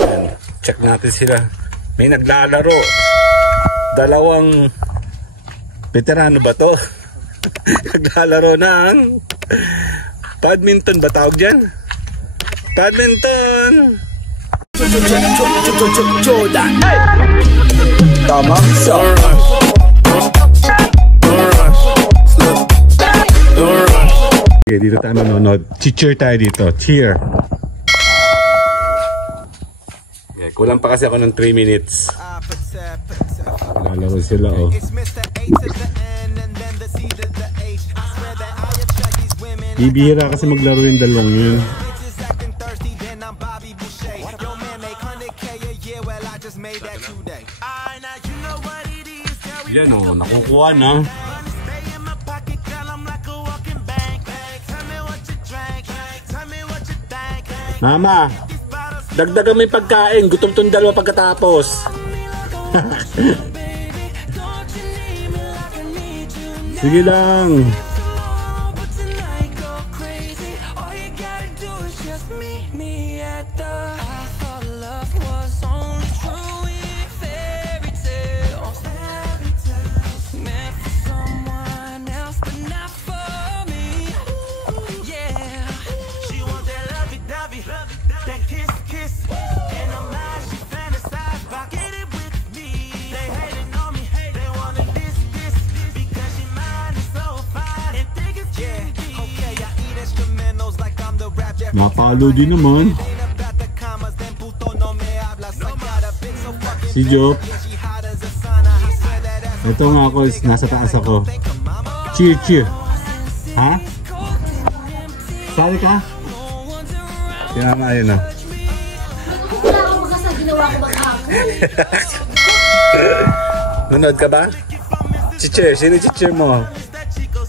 Ayan, check natin sila. May naglalaro. Dalawang veterano ba to? Naglalaro ng badminton ba tawag dyan? Badminton! Tama. Okay, dito tayo manonood. Cheer tayo dito. Cheer. Okay, kulang pa kasi ako ng 3 minutes. Lalaro sila oh. Bibihira kasi maglaro yung dalawang yun. Yan o, nakukuha na. Mama, dagdagan mo yung pagkain. Gutom tong dalawa pagkatapos. Sige lang. Napalo din naman si Job. Ito nga ako, nasa taas ako. Cheer, cheer. Ha? Sali ka? Kaya nga ayun na. Wala akong magkasa, ginawa ko mag-ako. Nanood ka ba? Cheer, sino cheer mo?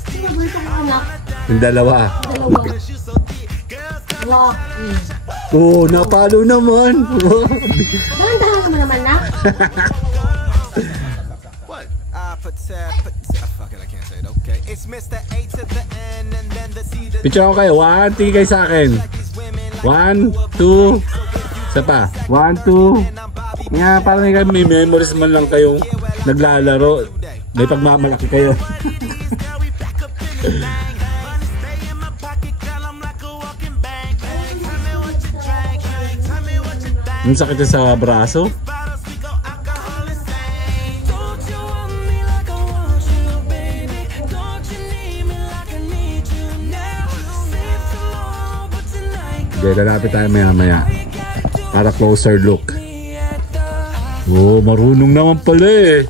Sino ba itong anak? Yung dalawa. Dalawa. Rocky. Oh, napalo naman. Dahan-dahan mo naman na. Picture ako kayo. 1, tingin kayo sa akin. 1, 2. Isa pa. 1, 2. Nga, parang may memories man lang kayong naglalaro. May pagmamalaki kayo. Ang sakit sa braso. Okay, lalapit tayo maya-maya para closer look. Oh, marunong naman pala eh.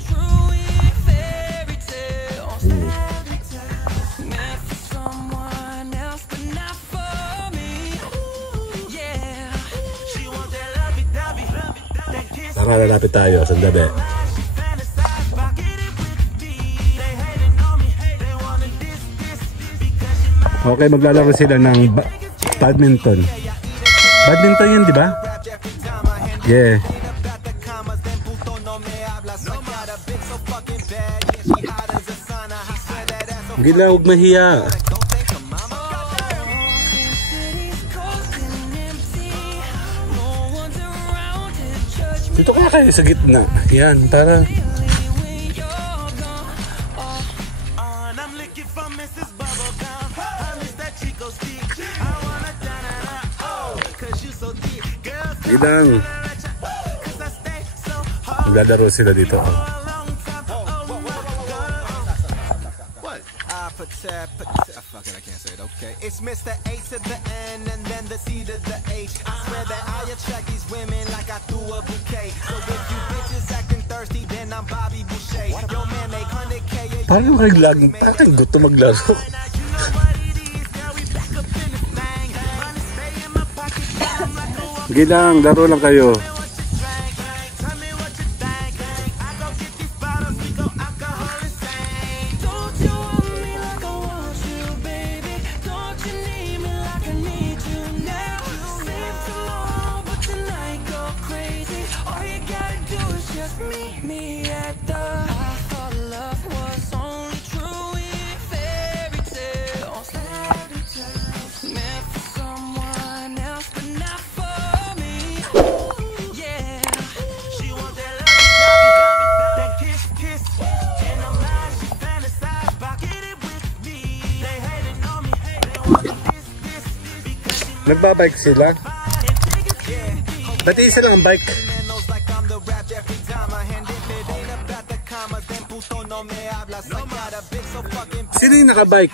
Tara, lalapit tayo. Sandali. Okay, maglalaro sila ng badminton. Badminton yan, di ba? Yeah. Gila, huwag mahiya. Dito kaya kayo sa gitna. Yan, para. Gidang. Maglalaro sila dito. Fuck it, I can't say it. Okay, it's Mr. A to the N and then the C to the H. I swear that I attract these women like I threw a bouquet. So if you bitches acting thirsty, then I'm Bobby Boucher. Yo man, make 100K. Paano kayo laging parang gusto maglaro? Gidang, laro lang kayo. Nagbabike sila. Ba't isa lang ang bike? Sino yung nakabike?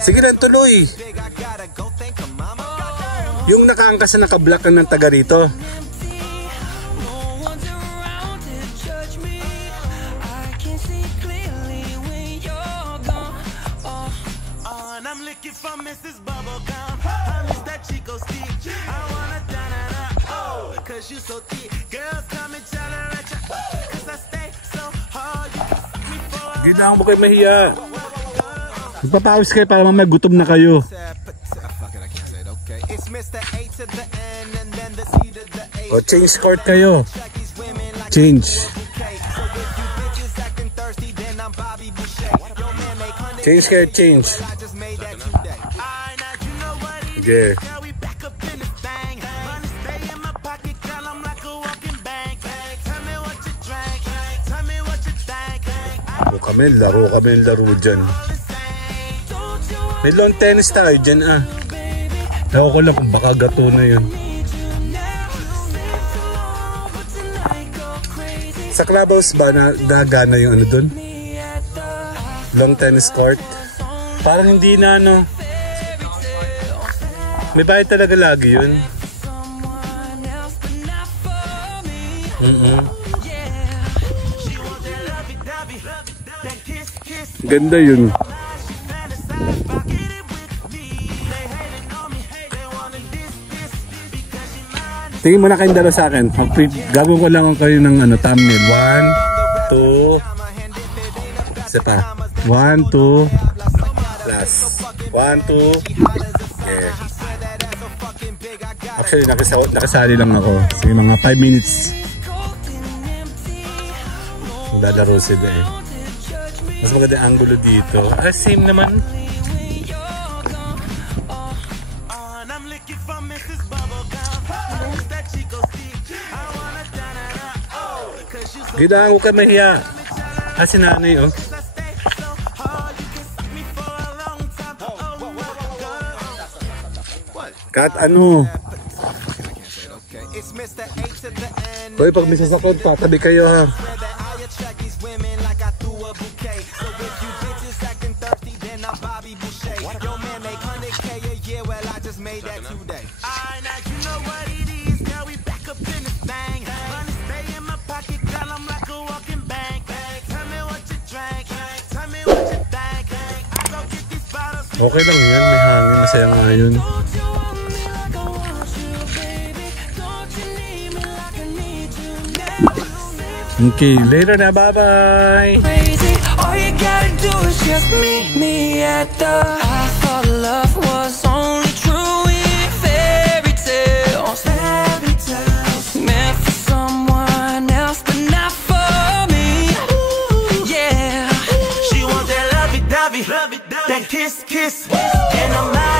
Sige lang, tuloy. Yung nakaangkas na nakablock ng taga rito. Ginahan mo kayo mahiya. Magpapawis kayo para mamaya gutom na kayo. O change court kayo. Change. Change kayo, change. Okay. Laro kami dyan. May lawn tennis tayo dyan ah. Ewan ko lang kung baka gato na yun. Sa clubhouse ba nagana yung ano dun? Long tennis court? Parang hindi na ano. May bayad talaga lagi yun. Ganda yun. Tingin mo na kayong dalawa sa akin. Gagawin ko lang kayo ng ano, thumbnail. 1, 2. Isa pa. 1, 2. Last. 1, 2. Yeah. Actually, nakasali lang ako. Sige, mga 5 minutes. Lalaro sila eh. Mas maganda ang angulo dito. Ah, same naman. Gidaan ko ka mahiya. Ah, si nanay oh. Kat ano? Hoy, pag may sasakot, patabi kayo ha. Okay lang yan, may hangin, masaya nga yun. Okay, later na, bye-bye! All you gotta do is just meet me at the I thought love was only true in fairy tales. Meant for someone else, but not for me. Yeah, she wants that lovey-dovey, that kiss, and I'm out.